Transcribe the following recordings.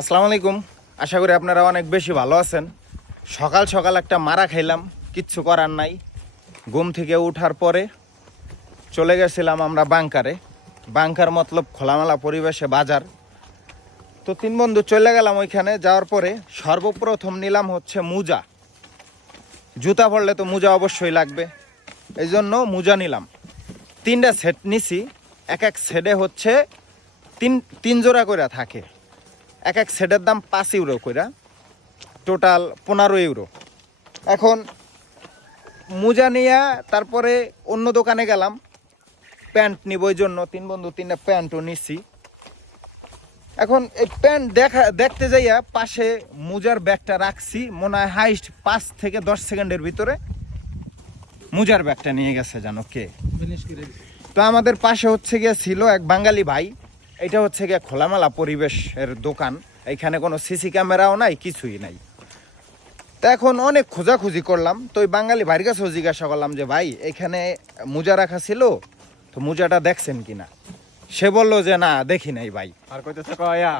আসসালামু আলাইকুম। আশা করি আপনারা অনেক বেশি ভালো আছেন। সকাল সকাল একটা মারা খাইলাম, কিচ্ছু করার নাই। ঘুম থেকে উঠার পরে চলে গেছিলাম আমরা বাংকারে। বাংকার মতলব খোলামেলা পরিবেশে বাজার। তো তিন বন্ধু চলে গেলাম ওইখানে, যাওয়ার পরে সর্বপ্রথম নিলাম হচ্ছে মুজা। জুতা পরলে তো মুজা অবশ্যই লাগবে। এই জন্য মুজা নিলাম। তিনটা সেট নিছি, এক এক সেটে হচ্ছে তিন তিন জোড়া করে থাকে। এক এক সেটের দাম পাঁচ ইউরো কইরা। টোটাল পনেরো ইউরো। এখন মোজা নিয়ে তারপরে অন্য দোকানে গেলাম। প্যান্ট নিব ওই জন্য তিন বন্ধু তিনটা প্যান্টও নিছি। এখন এই প্যান্ট দেখা দেখতে যাইয়া পাশে মুজার ব্যাগটা রাখছি মনে হয় হাইস্ট পাঁচ থেকে দশ সেকেন্ডের ভিতরে মুজার ব্যাগটা নিয়ে গেছে জানো কে? তো আমাদের পাশে হচ্ছে গিয়ে ছিল এক বাঙালি ভাই। এটা হচ্ছে গিয়ে খোলামেলা পরিবেশের দোকান। এখানে কোনো সিসি ক্যামেরাও নাই কিছুই নাই। তো এখন অনেক খোঁজাখুঁজি করলাম তো ওই বাঙালি ভাইয়ের কাছেও জিজ্ঞাসা করলাম যে ভাই এখানে মোজা রাখা ছিল? তো মোজাটা দেখছেন কিনা সে বলল যে না দেখি নাই ভাই। আর কইতেছে কয়া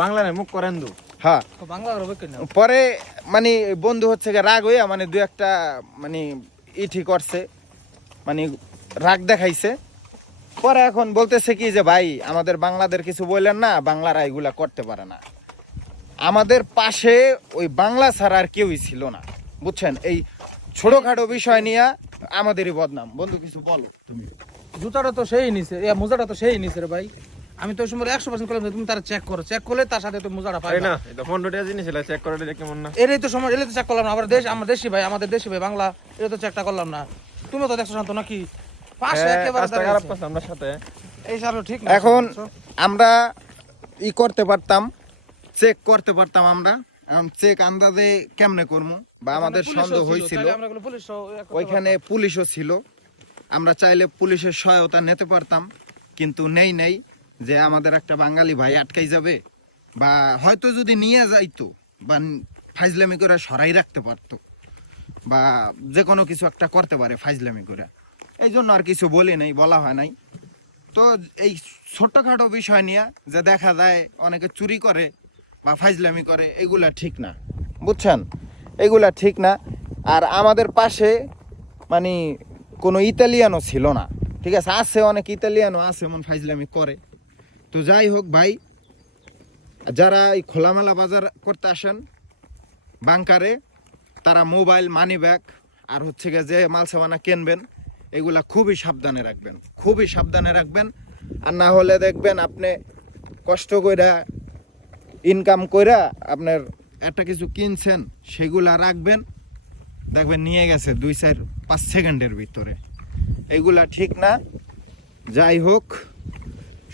বাংলা নাই মুখ করেন দু। হ্যাঁ। বাংলা পরে মানে বন্ধু হচ্ছে গিয়ে রাগ হইয়া মানে দু একটা মানে ইটি করছে মানে রাগ দেখাইছে। পরে এখন বলতেছে কি যে ভাই আমাদের বাংলাদের কিছু বললেন না বাংলারা এগুলা করতে পারে না। আমাদের পাশে ওই বাংলা ছাড়া আর কেউই ছিল না বুঝছেন? এই ছোটখাটো বিষয় নিয়ে আমাদেরই বদনাম। বন্ধু কিছু বলো। তুমি। জুতাটা তো সেই নিছে এ মোজাটা তো সেই নিছে রে ভাই। আমি তো ওই সময় একশো পার্সেন্ট করলাম তুমি তারা চেক করো। চেক করলে তার সাথে তো মোজাটা পাই না। এটা পনেরো জিনিস এলা চেক করে কেমন না। এরই তো সময় এলে তো চেক করলাম না। আবার দেশ আমার দেশি ভাই আমাদের দেশি ভাই বাংলা এটা তো চেকটা করলাম না। তুমি তো দেখছ শান্ত নাকি? পাশে হ্যাঁ, একেবারে খারাপ দাঁড়িয়েছে। আমরা সাথে। এই সালো ঠিক না এখন আমরা ই করতে পারতাম চেক করতে পারতাম আমরা। চেক আন্দাজে কেমনে করব বা আমাদের সন্দেহ হয়েছিল পুলিশ ওইখানে পুলিশও ছিল। আমরা চাইলে পুলিশের সহায়তা নিতে পারতাম কিন্তু নেই নেই যে আমাদের একটা বাঙালি ভাই আটকাই যাবে। বা হয়তো যদি নিয়ে যাইতো বা ফাইজলামি করে সরাই রাখতে পারতো। বা যে কোনো কিছু একটা করতে পারে ফাইজলামি করে। এই জন্য আর কিছু বলি নাই, বলা হয় নাই। তো এই ছোট্টখাটো বিষয় নিয়ে যে দেখা যায় অনেকে চুরি করে বা ফাইজলামি করে, এগুলা ঠিক না। বুঝছেন? এগুলা ঠিক না। আর আমাদের পাশে মানে কোনো ইতালিয়ানও ছিল না। ঠিক আছে? আছে অনেক ইতালিয়ানও আছে এমন ফাইজলামি করে। তো যাই হোক ভাই, যারা এই খোলামেলা বাজার করতে আসেন, বাংকারে, তারা মোবাইল মানি ব্যাগ আর হচ্ছে গিয়ে যে মাল সামানা কিনবেন এগুলা খুবই সাবধানে রাখবেন, খুবই সাবধানে রাখবেন। আর না হলে দেখবেন আপনি কষ্ট কইরা ইনকাম কইরা আপনার একটা কিছু কিনছেন, সেগুলা রাখবেন। দেখবেন নিয়ে গেছে দুই, চার, পাঁচ সেকেন্ডের ভিতরে। এগুলা ঠিক না। যাই হোক,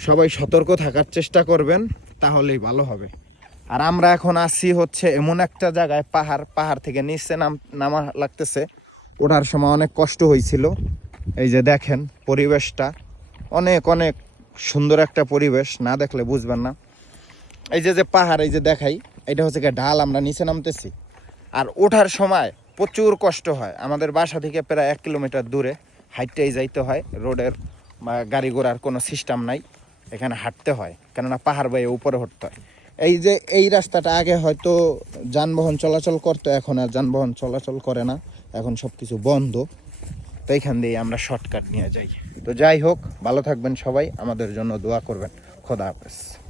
সবাই সতর্ক থাকার চেষ্টা করবেন, তাহলেই ভালো হবে। আর আমরা এখন আসি হচ্ছে এমন একটা জায়গায়, পাহাড় পাহাড় থেকে নিচে নাম, নামা লাগতেছে। ওঠার সময় অনেক কষ্ট হয়েছিল এই যে দেখেন পরিবেশটা, অনেক অনেক সুন্দর একটা পরিবেশ, না দেখলে বুঝবেন না। এই যে যে পাহাড়, এই যে দেখাই, এটা হচ্ছে গিয়ে ঢাল, আমরা নিচে নামতেছি। আর ওঠার সময় প্রচুর কষ্ট হয়। আমাদের বাসা থেকে প্রায় এক কিলোমিটার দূরে হাইটটাই যাইতে হয়। রোডের গাড়ি ঘোড়ার কোনো সিস্টেম নাই। এখানে হাঁটতে হয়, কেননা পাহাড় বাইয়ে উপরে উঠতে হয়। এই যে, এই রাস্তাটা আগে হয়তো যানবাহন চলাচল করতো, এখন আর যানবাহন চলাচল করে না। এখন সব কিছু বন্ধ। তো এখান দিয়ে আমরা শর্টকাট নিয়ে যাই। তো যাই হোক, ভালো থাকবেন সবাই, আমাদের জন্য দোয়া করবেন। খোদা হাফেজ।